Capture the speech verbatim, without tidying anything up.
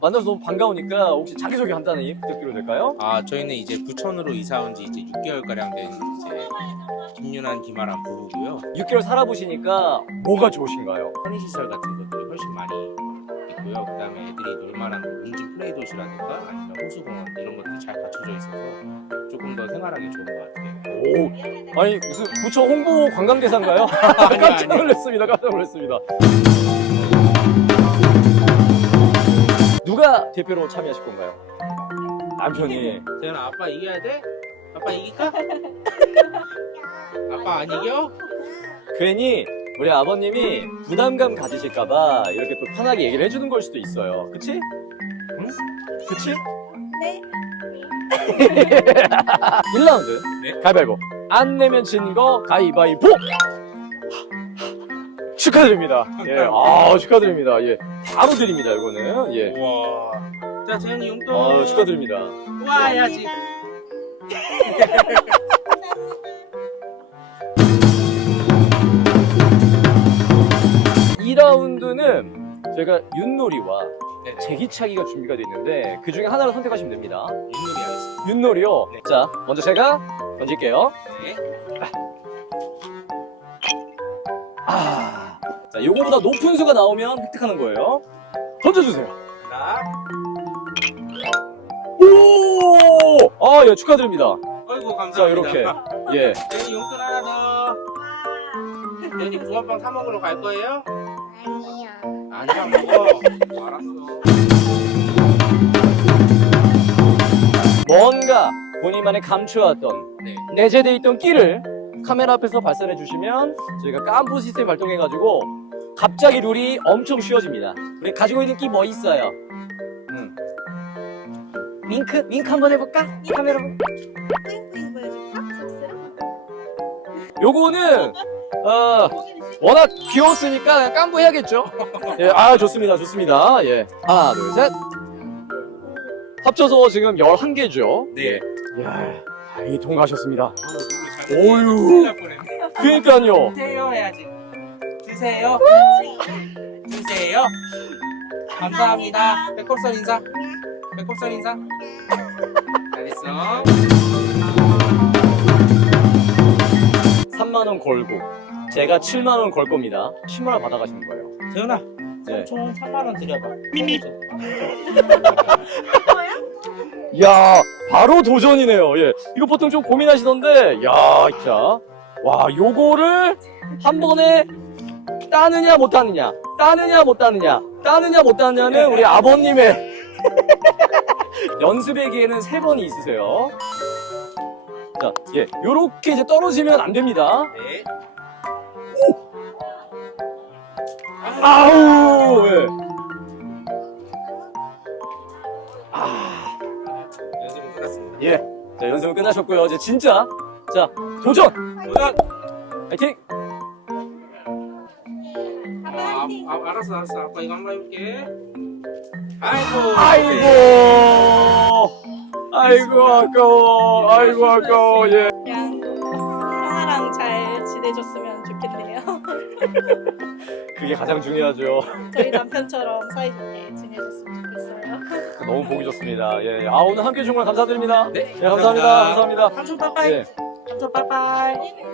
만나서 너무 반가우니까 혹시 자기소개 간단히 부탁드려도 될까요? 아, 저희는 이제 부천으로 이사 온 지 이제 육 개월가량 된 이제 김윤환, 김아람 부부고요. 육 개월 살아보시니까 뭐가 좋으신가요? 편의시설 같은 것들이 훨씬 많이 있고요. 그 다음에 애들이 놀만한 웅진 플레이 도시라든가 아니면 호수공원 이런 것들이 잘 갖춰져 있어서 조금 더 생활하기 좋은 것 같아요. 오, 아니 무슨 부천 홍보 관광대사인가요? 아니요, 깜짝 아니요. 놀랐습니다. 깜짝 놀랐습니다. 누가 대표로 참여하실 건가요? 남편이. 재현아, 아빠 이겨야 돼? 아빠 이길까? 아빠 안 이겨? 괜히 우리 아버님이 부담감 가지실까봐 이렇게 또 편하게 얘기를 해주는 걸 수도 있어요. 그치? 응? 그치? 네. 일 라운드 네. 가위바위보. 안 내면 진 거 가위바위보. 축하드립니다. 예, 아 축하드립니다. 예, 바로 드립니다. 이거는 예, 우와. 자, 재현이 용돈. 아 축하드립니다. 와, 해야지. 이 라운드는 저희가 윷놀이와 네, 제기차기가 준비가 되어 있는데 그 중에 하나를 선택하시면 됩니다. 윷놀이 하겠습니다. 윷놀이요. 네. 자, 먼저 제가 던질게요. 네. 아, 자, 요거보다 높은 수가 나오면 획득하는 거예요. 던져주세요. 자, 오! 아, 예, 축하드립니다. 어이구, 감사합니다. 자, 이렇게. 예. 재현이 용돈 하나 더. 재현이 붕어빵 사 먹으러 갈 거예요? 아니요. 안 사 먹어. 알았어. 뭔가 본인만의 감추어왔던 네. 내재되어 있던 끼를 카메라 앞에서 발산해 주시면 저희가 깜부 시스템 발동해가지고 갑자기 룰이 엄청 쉬워집니다. 우리 가지고 있는 끼 뭐 있어요? 음. 윙크? 윙크 한번 해볼까? 카메라 보고. 뿌잉뿌잉 보여줄까? 씁쓸한? 요거는 어, 워낙 귀여웠으니까 그냥 깜부 해야겠죠? 예, 아 좋습니다 좋습니다. 예. 하나 둘 셋 합쳐서 지금 열한 개죠. 네. 이야, 다행히 통과하셨습니다. 아, 누구 어휴. 잘못 큰일 날 뻔했네. 그러니까요. 드세요 해야지. 드세요. 드세요. 감사합니다. 백hol선 인사. 백hol선 인사. 잘했어. 삼만 원 걸고 제가 칠만 원 걸 겁니다. 십만 원 받아가시는 거예요. 재현아, 네. 총 삼만 원 드려봐. 야, 바로 도전이네요. 예. 이거 보통 좀 고민하시던데, 야, 진짜. 와, 요거를 한 번에 따느냐, 못 따느냐, 따느냐, 못 따느냐, 따느냐, 못 따느냐는 우리 아버님의 연습의 기회는 세 번이 있으세요. 자, 예. 요렇게 이제 떨어지면 안 됩니다. 네. 아우, 예. 아. 연습은 끝났습니다. 예. 자, 연습은 끝나셨고요. 이제 진짜. 자, 도전! 도전! 화이팅! 아, 아, 알았어, 알았어. 아빠 이거 한번 해볼게. 아이고. 아이고! 아이고, 아까워. 아이고, 아까워. 예. 그냥 형아랑 잘 지내줬으면 좋겠네요. 그게 가장 중요하죠. 저희 남편처럼 사이좋게 지내줬으면 좋겠어요. 너무 보기 좋습니다. 예. 아, 오늘 함께 해주신 걸 감사드립니다. 네, 예, 감사합니다. 감사합니다. 삼촌 빠빠이. 예. 삼촌 빠빠이.